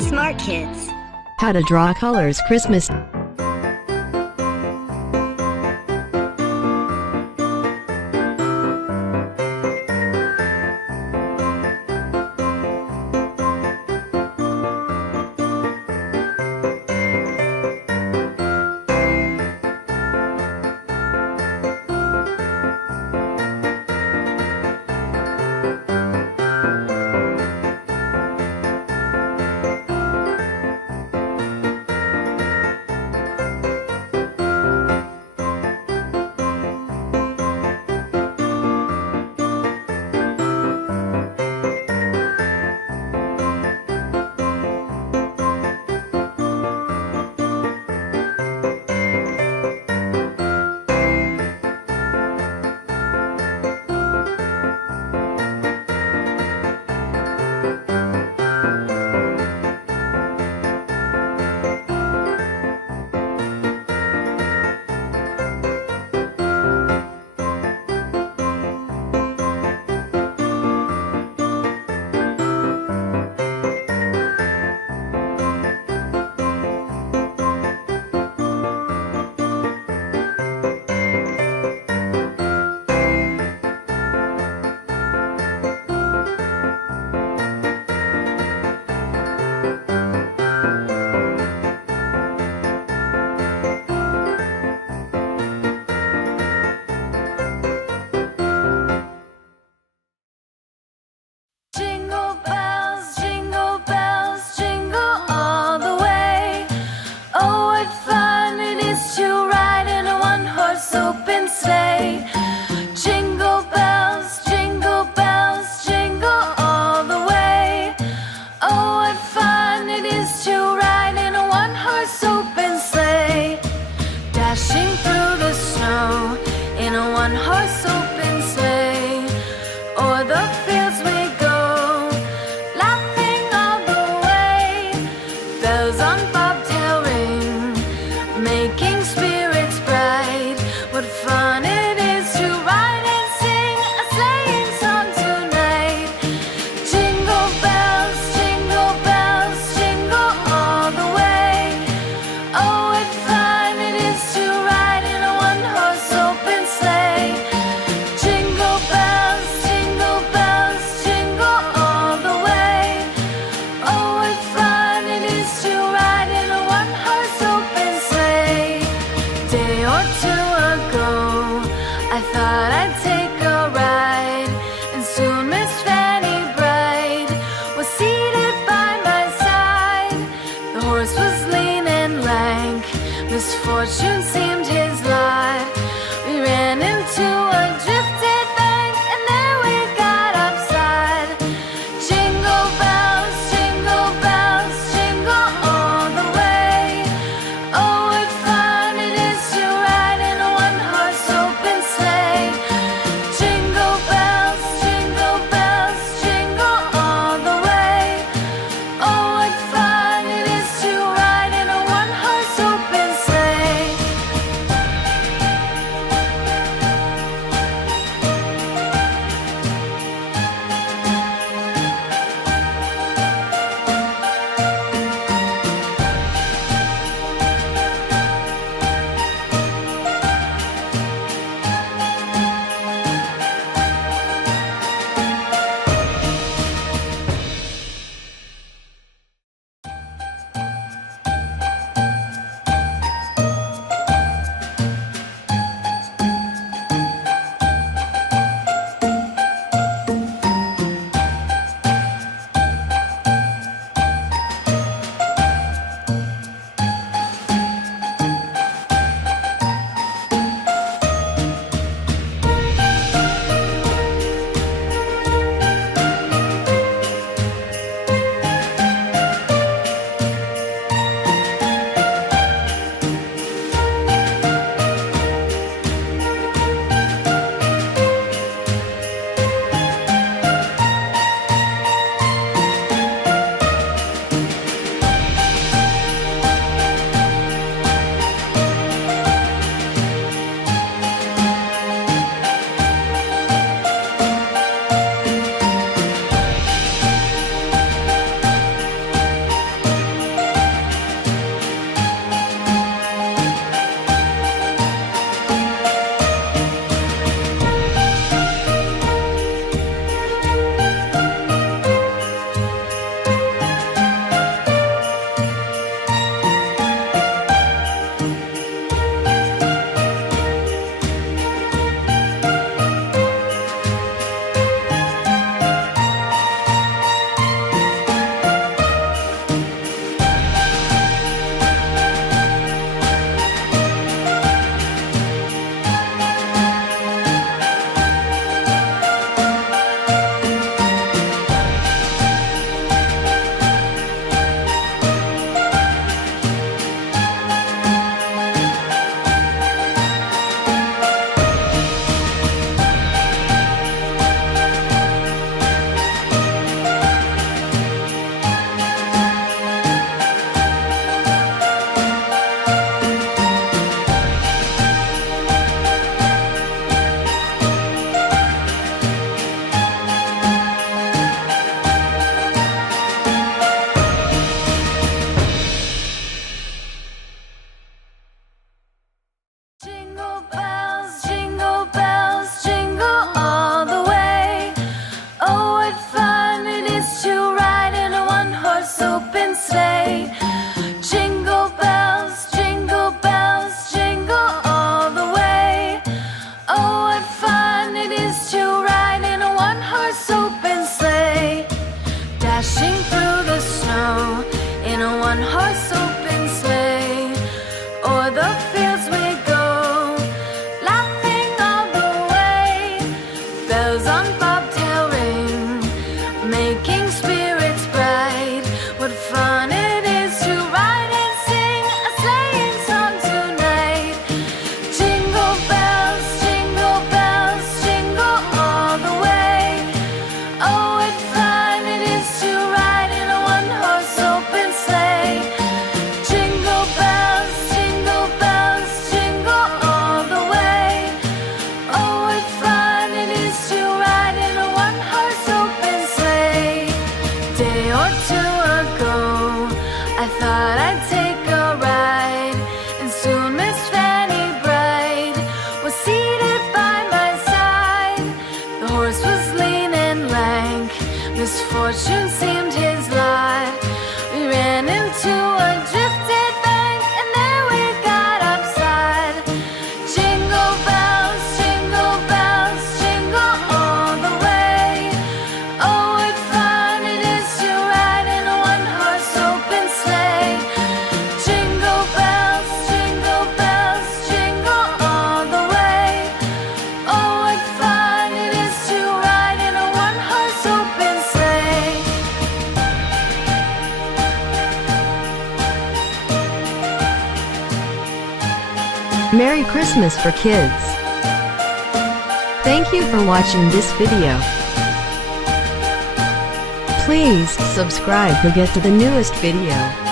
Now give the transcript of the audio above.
Smart Kids. How to draw colors Christmas. Jingle bells, jingle all the way. Oh, what fun it is to ride in a one-horse open sleigh. Jingle bells, jingle all the way. Oh, what fun it is to ride in a one-horse open sleigh. Dashing through the snow in a one-horse open sleigh. O'er the fields we go, laughing all the way. Bells on bobtail ring, making spirits bright. What fun it is to ride and sing a sleighing song tonight. Jingle bells, jingle all the way. Oh, what fun it is to ride in a one-horse open sleigh. Jingle bells, jingle all the way. Oh, what fun it is to ride in a one-horse open sleigh. Day or two ago, I thought I'd take a ride, and soon Miss Fanny Bright was seated by my side. The horse was lean and lank, misfortune seemed his lot. We ran into a drifted bank, and there we got upside. Jingle bells, jingle all the way. Oh, what fun it is to ride in a one-horse open sleigh. Jingle bells, jingle all the way. Oh, what fun it is to ride in a one-horse open sleigh. Merry Christmas for kids. Thank you for watching this video. Please subscribe to get to the newest video.